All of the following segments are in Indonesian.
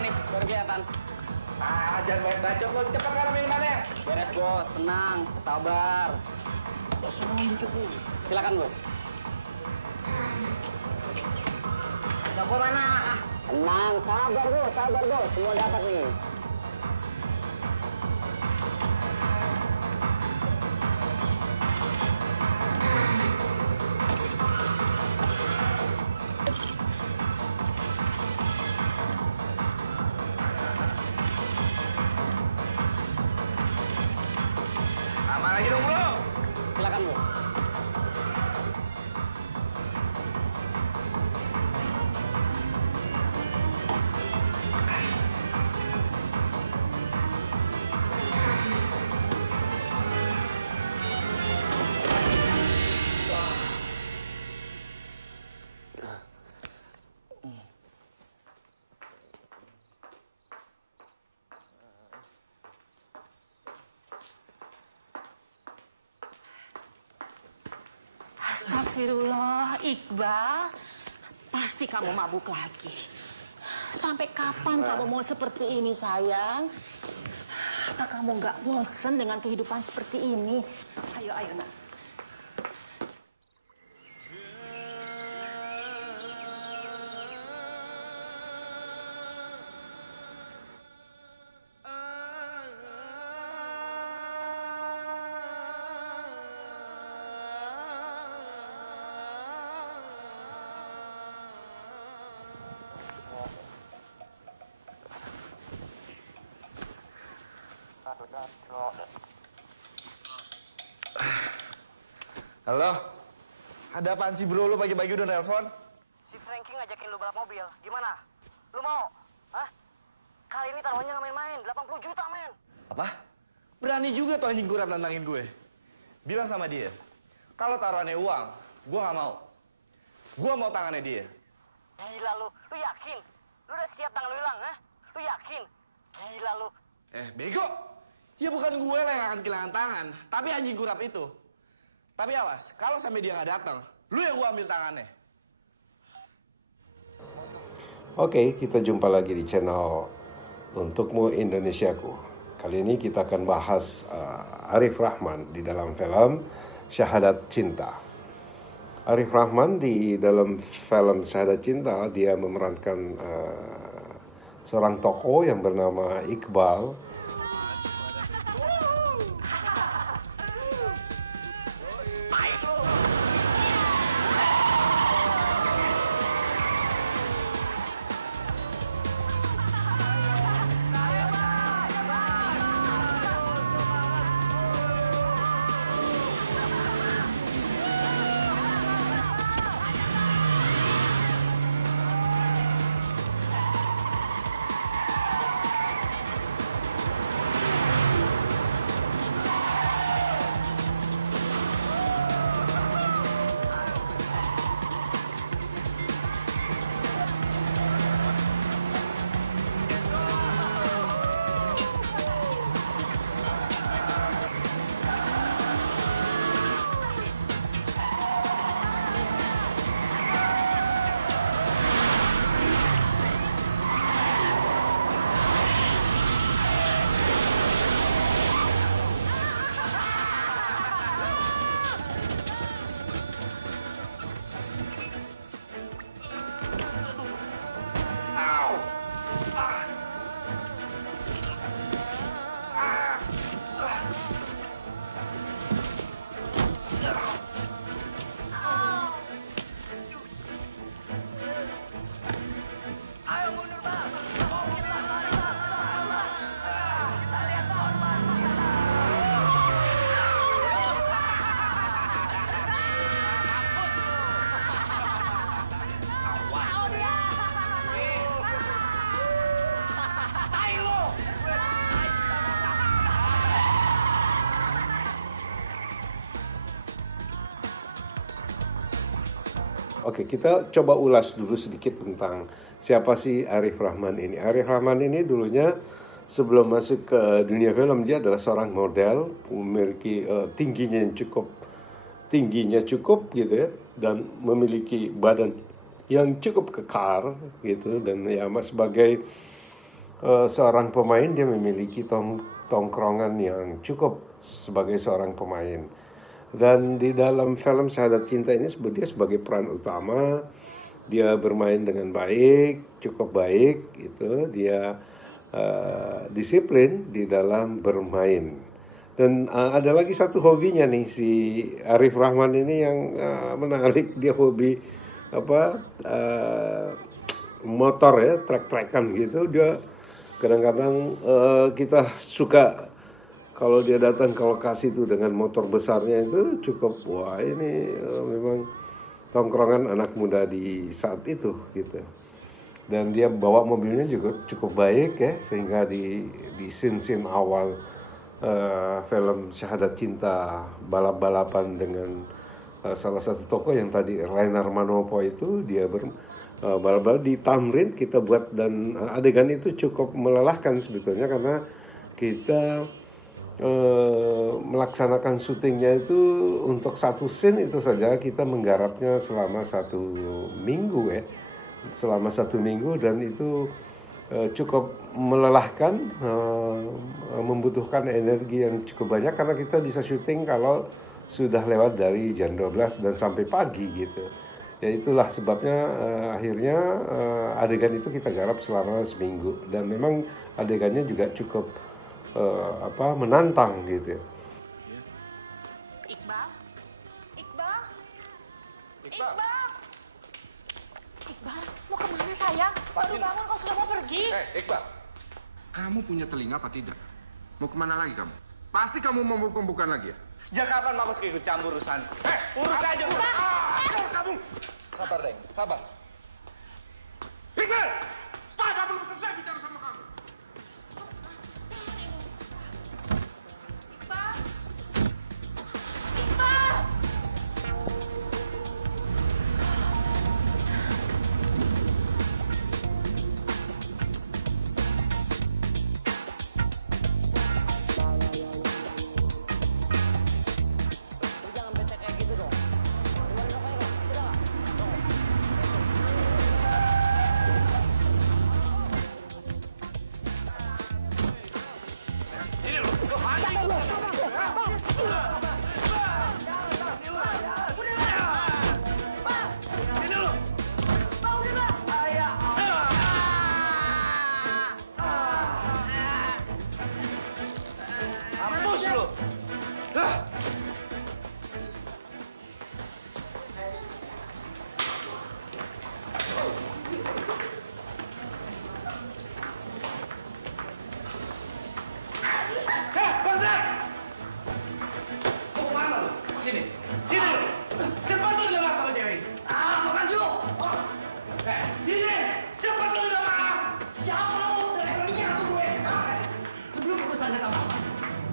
nih, baru kelihatan. Jangan banyak bacot lo, cepet kan minumannya. Beres bos, tenang, sabar. Silakan bos. Joko mana? Tenang, sabar bos, semua dapat nih. Aman lagi dong bro. Silakan bos. Astagfirullah, Iqbal. Pasti kamu mabuk lagi. Sampai kapan kamu mau seperti ini, sayang? Apa kamu nggak bosen dengan kehidupan seperti ini? Ayo, nak. Halo? Ada apaan sih bro, lu pagi-pagi udah nelpon? Si Frankie ngajakin lu balap mobil. Gimana? Lu mau? Hah? Kali ini taruhannya nggak main-main. 80 juta, men. Apa? Berani juga tuh anjing kurap nantangin gue. Bilang sama dia, kalau taruhannya uang, gue gak mau. Gue mau tangannya dia. Gila lu. Lu yakin? Lu udah siap tangan lu hilang, ha? Lu yakin? Gila lu. Bego. Ya bukan gue lah yang akan kehilangan tangan, tapi anjing kurap itu. Tapi awas, kalau sampai dia nggak datang, lu yang gue ambil tangannya. Oke, kita jumpa lagi di channel Untukmu Indonesiaku. Kali ini kita akan bahas Arif Rahman di dalam film Syahadat Cinta. Arif Rahman di dalam film Syahadat Cinta, dia memerankan seorang tokoh yang bernama Iqbal. Oke, kita coba ulas dulu sedikit tentang siapa sih Arif Rahman ini. Arif Rahman ini dulunya sebelum masuk ke dunia film, dia adalah seorang model, memiliki tingginya cukup gitu ya, dan memiliki badan yang cukup kekar gitu, dan ya sebagai seorang pemain dia memiliki tongkrongan yang cukup sebagai seorang pemain. Dan di dalam film Syahadat Cinta ini dia sebagai peran utama, dia bermain dengan baik, cukup baik gitu. Dia disiplin di dalam bermain. Dan ada lagi satu hobinya nih si Arif Rahman ini yang menarik. Dia hobi motor ya, trek-trekan gitu. Dia kadang-kadang kita suka kalau dia datang ke lokasi itu dengan motor besarnya itu cukup, wah ini memang tongkrongan anak muda di saat itu gitu. Dan dia bawa mobilnya juga cukup baik ya, sehingga di scene-scene awal film Syahadat Cinta, balap-balapan dengan salah satu tokoh yang tadi Rainer Manopo itu, dia balap-balap di Tamrin kita buat, dan adegan itu cukup melelahkan sebetulnya karena kita melaksanakan syutingnya itu untuk satu scene itu saja kita menggarapnya selama 1 minggu ya, selama 1 minggu, dan itu cukup melelahkan, membutuhkan energi yang cukup banyak karena kita bisa syuting kalau sudah lewat dari jam 12 dan sampai pagi gitu. Ya itulah sebabnya akhirnya adegan itu kita garap selama seminggu, dan memang adegannya juga cukup menantang gitu. Iqbal, mau kemana sayang? Baru bangun kau sudah mau pergi? Iqbal, kamu punya telinga apa tidak? Mau kemana lagi kamu? Pasti kamu mau pembukaan lagi ya? Sejak kapan Mama ikut campur urusan? Urus aja. Kamu. Sabar, Deng. Sabar. Iqbal! Pada belum selesai bicara sama kamu.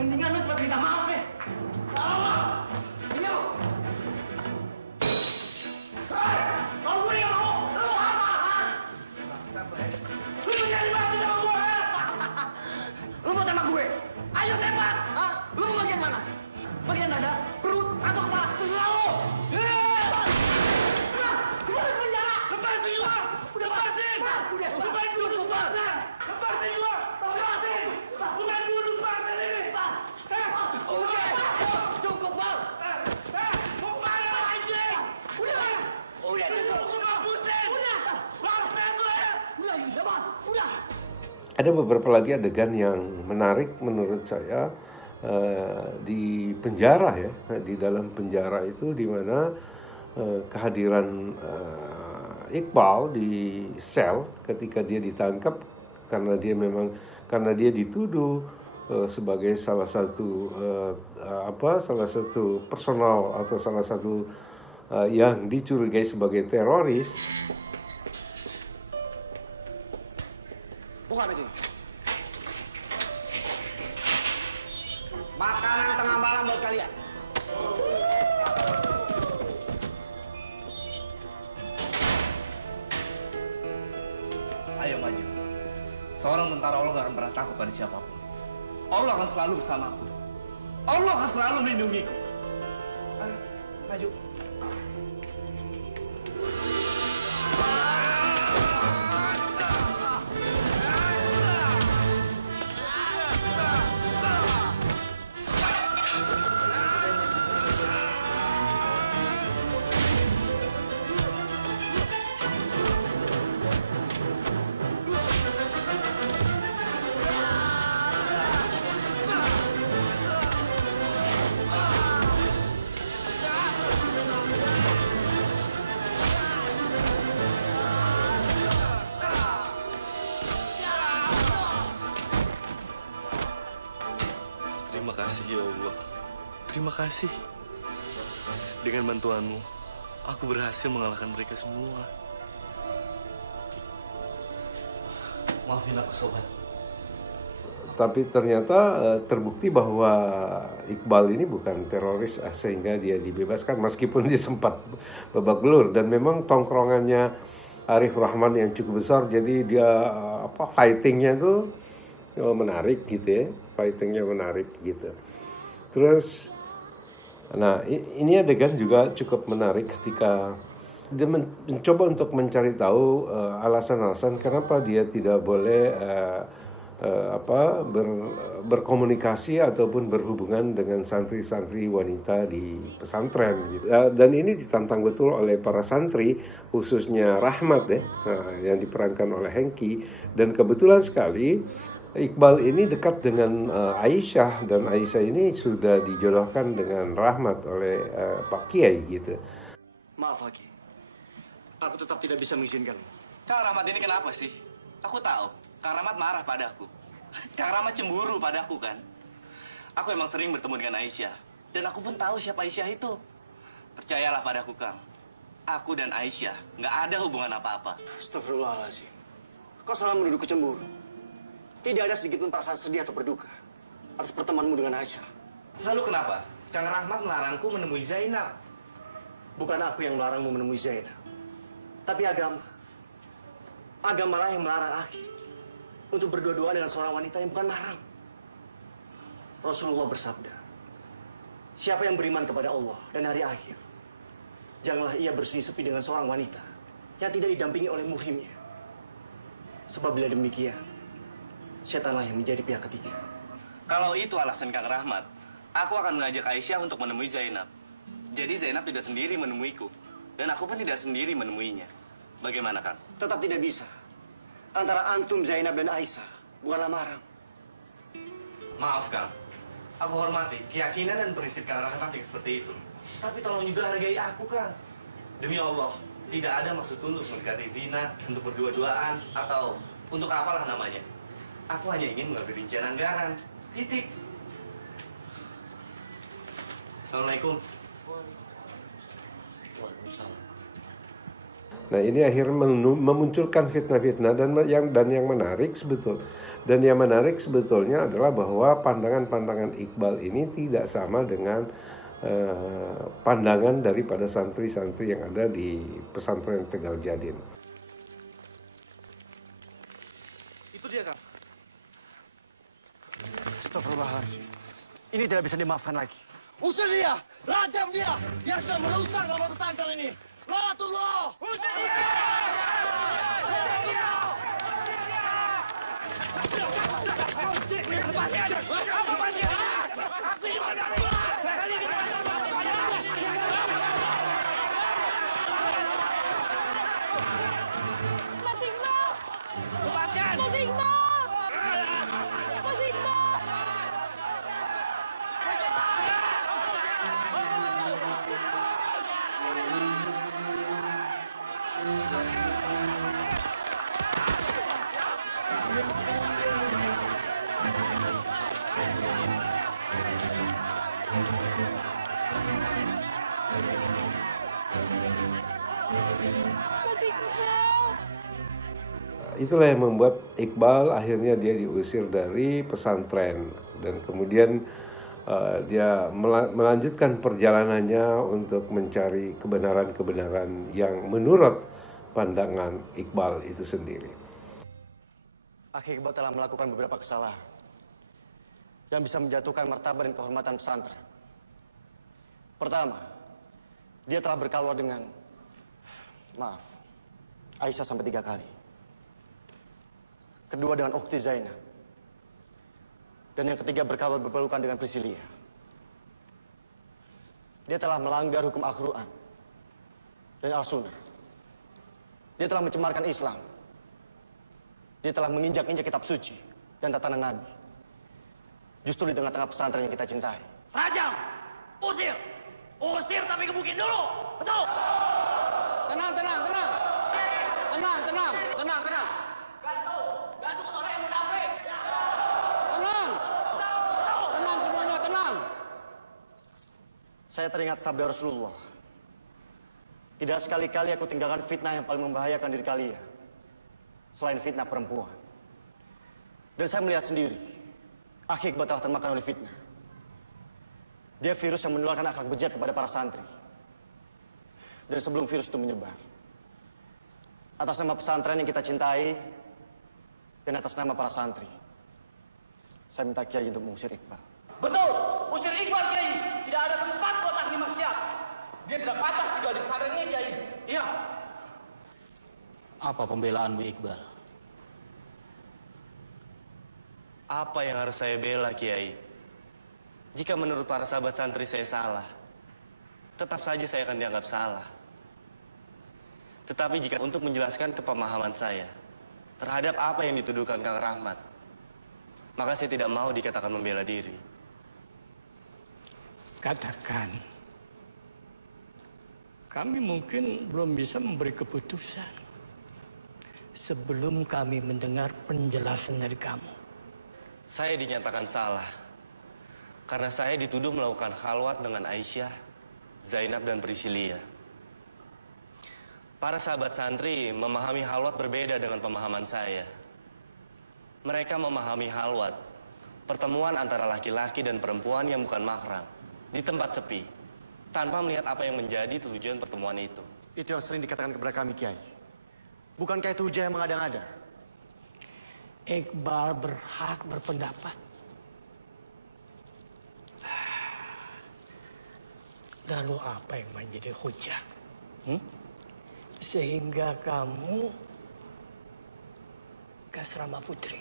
Mendingan lu cepat minta maaf deh. Allah, ini lu. Kalau gue yang mau, lu apa? Lu nyari mati sama gue. Lu mau tembak gue? Ayo tembak. Hah? Lu mau bagian mana? Bagian dada, perut, atau kepala? Terserah lu. Gue harus penjara. Lepasin gua. Udah lepasin. Udah. Bukan kudus bangsa. Lepasin gua. Lepasin. Bukan kudus bangsa ini. Udah. Cukup, Bal. Mau kemana lagi? Udah. Udah cukup. Gue gak pusing. Udah. Bangsa gue. Udah, Bal. Udah. Ada beberapa lagi adegan yang menarik menurut saya di penjara ya, di dalam penjara itu di mana kehadiran Iqbal di sel ketika dia ditangkap karena dia dituduh sebagai salah satu personal atau salah satu yang dicurigai sebagai teroris. Buka baju. Makanan tengah malam buat kalian. Ayo maju. Seorang tentara Allah gak akan pernah takut pada siapapun. Allah akan selalu bersamaku. Allah akan selalu melindungiku. Ayo, maju. kasih ya Allah. Terima kasih. Dengan bantuanmu, aku berhasil mengalahkan mereka semua. Maafin aku, sobat. Tapi ternyata terbukti bahwa Iqbal ini bukan teroris sehingga dia dibebaskan meskipun dia sempat babak belur, dan memang tongkrongannya Arif Rahman yang cukup besar, jadi dia fightingnya tuh menarik gitu ya, fightingnya menarik gitu. Terus, nah ini adegan juga cukup menarik ketika dia mencoba untuk mencari tahu alasan-alasan kenapa dia tidak boleh berkomunikasi ataupun berhubungan dengan santri-santri wanita di pesantren gitu. Dan ini ditantang betul oleh para santri, khususnya Rahmat yang diperankan oleh Hengki. Dan kebetulan sekali Iqbal ini dekat dengan Aisyah, dan Aisyah ini sudah dijodohkan dengan Rahmat oleh Pak Kiai gitu. Maaf Haki, aku tetap tidak bisa mengizinkanmu. Kang Rahmat ini kenapa sih? Aku tahu Kang Rahmat marah padaku. Kang Rahmat cemburu padaku kan? Aku emang sering bertemu dengan Aisyah. Dan aku pun tahu siapa Aisyah itu. Percayalah padaku, Kang. Aku dan Aisyah nggak ada hubungan apa-apa. Astagfirullahaladzim. Kau salah menuduhku cemburu. Tidak ada sedikit pun perasaan sedih atau berduka atas pertemuanmu dengan Aisyah. Lalu kenapa Kang Rahmat melarangku menemui Zainab? Bukan aku yang melarangmu menemui Zainab, tapi agama. Agamalah yang melarang Aki untuk berdua-duaan dengan seorang wanita yang bukan mahram. Rasulullah bersabda, siapa yang beriman kepada Allah dan hari akhir, janganlah ia bersuni sepi dengan seorang wanita yang tidak didampingi oleh muhrimnya. Sebab bila demikian, setanlah yang menjadi pihak ketiga. Kalau itu alasan Kang Rahmat, aku akan mengajak Aisyah untuk menemui Zainab. Jadi Zainab tidak sendiri menemuiku, dan aku pun tidak sendiri menemuinya. Bagaimana, Kang? Tetap tidak bisa. Antara antum, Zainab, dan Aisyah bukanlah mahram. Maaf, Kang. Aku hormati keyakinan dan prinsip Kang Rahmat yang seperti itu. Tapi tolong juga hargai aku, Kang. Demi Allah, tidak ada maksud tulus mendekati zina untuk berdua-duaan atau untuk apalah namanya. Aku hanya ingin mengambil rincian anggaran. Titik. Assalamualaikum. Nah ini akhirnya memunculkan fitnah-fitnah dan yang menarik sebetulnya adalah bahwa pandangan-pandangan Iqbal ini tidak sama dengan pandangan daripada santri-santri yang ada di pesantren Tegal Jadin. Itu dia, Kang. Astagfirullahaladzim. Ini tidak bisa dimaafkan lagi. Usir dia! Rajam dia! Dia sudah merusak nama pesantren ini! Lalatullah! Usir dia! Usir dia! Usir dia! Lepaskan! Apa dia? Aku ini benar! Mas Iqbal! Lepaskan! Mas Iqbal! Mas Iqbal! Itulah yang membuat Iqbal akhirnya dia diusir dari pesantren, dan kemudian dia melanjutkan perjalanannya untuk mencari kebenaran-kebenaran yang menurut pandangan Iqbal itu sendiri. Akhi Iqbal telah melakukan beberapa kesalahan dan bisa menjatuhkan martabat dan kehormatan pesantren. Pertama, dia telah berkaluar dengan Aisyah sampai 3 kali. Kedua dengan Ukhti Zainab. Dan yang ketiga berpelukan dengan Priscilia. Dia telah melanggar hukum Al-Quran dan Al-Sunnah. Dia telah mencemarkan Islam. Dia telah menginjak-injak kitab suci dan tatanan Nabi. Justru di tengah-tengah pesantren yang kita cintai. Rajam! Usir! Usir tapi gebukin dulu! Betul! Tenang. Bantu orang yang munafik. Tenang semuanya, tenang. Saya teringat sabda Rasulullah. Tidak sekali-kali aku tinggalkan fitnah yang paling membahayakan diri kalian, selain fitnah perempuan. Dan saya melihat sendiri, Akhi Iqbal telah termakan oleh fitnah. Dia virus yang menularkan akhlak bejat kepada para santri. Dan sebelum virus itu menyebar, atas nama pesantren yang kita cintai, dan atas nama para santri, saya minta Kiai untuk mengusir Iqbal. Betul, usir Iqbal, Kiai. Tidak ada tempat buat ahli maksiat. Dia tidak pantas tinggal di pesantren ini, Kiai. Iya. Apa pembelaanmu, Iqbal? Apa yang harus saya bela, Kiai? Jika menurut para sahabat santri saya salah, tetap saja saya akan dianggap salah. Tetapi jika untuk menjelaskan kepemahaman saya terhadap apa yang dituduhkan Kang Rahmat, maka saya tidak mau dikatakan membela diri. Katakan, kami mungkin belum bisa memberi keputusan sebelum kami mendengar penjelasan dari kamu. Saya dinyatakan salah karena saya dituduh melakukan khalwat dengan Aisyah, Zainab, dan Priscilia. Para sahabat santri memahami khalwat berbeda dengan pemahaman saya. Mereka memahami khalwat, pertemuan antara laki-laki dan perempuan yang bukan mahram, di tempat sepi, tanpa melihat apa yang menjadi tujuan pertemuan itu. Itu yang sering dikatakan kepada kami, Kiai. Bukankah itu hujah yang mengada-ngada? Iqbal berhak berpendapat. Lalu apa yang menjadi hujah? Sehingga kamu ke asrama putri.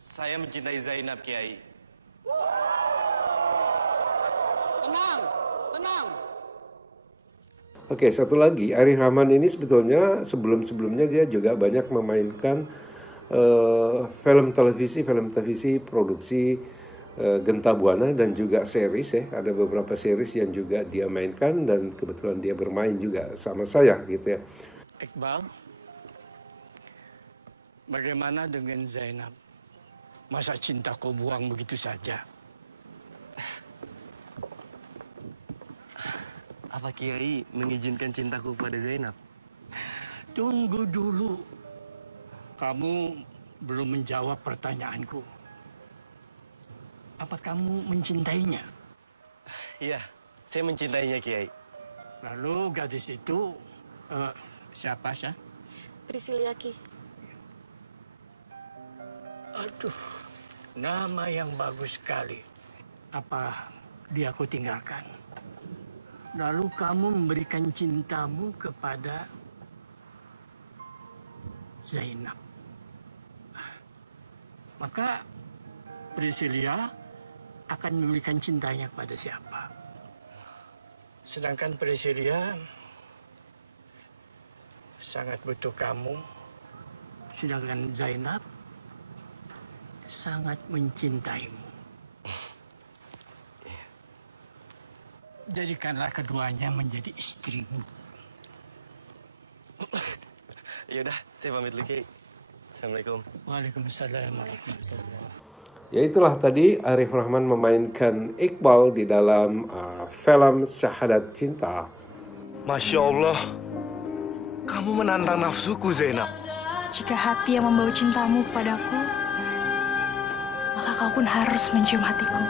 Saya mencintai Zainab, Kiai. Tenang, tenang. Oke, satu lagi, Arif Rahman ini sebetulnya sebelum-sebelumnya dia juga banyak memainkan film televisi produksi Genta Buana dan juga series ya. Ada beberapa series yang juga dia mainkan dan kebetulan dia bermain juga sama saya gitu ya. Iqbal, bagaimana dengan Zainab? Masa cinta kau buang begitu saja? Apa Kiai mengizinkan cintaku pada Zainab? Tunggu dulu. Kamu belum menjawab pertanyaanku. Apa kamu mencintainya? Iya, saya mencintainya, Kiai. Lalu gadis itu siapa sih? Priscilia, Ki. Aduh, nama yang bagus sekali. Apa dia aku tinggalkan? Lalu kamu memberikan cintamu kepada Zainab. Maka Priscilia akan memberikan cintanya kepada siapa? Sedangkan Priscilia sangat butuh kamu. Sedangkan Zainab sangat mencintaimu. Jadikanlah keduanya menjadi istrimu. Yaudah, saya pamit dulu, Kiai. Assalamualaikum. Waalaikumsalam. Ya itulah tadi Arif Rahman memainkan Iqbal di dalam film Syahadat Cinta. Masya Allah, kamu menantang nafsuku, Zainab. Jika hati yang membawa cintamu kepadaku, maka kau pun harus mencium hatiku.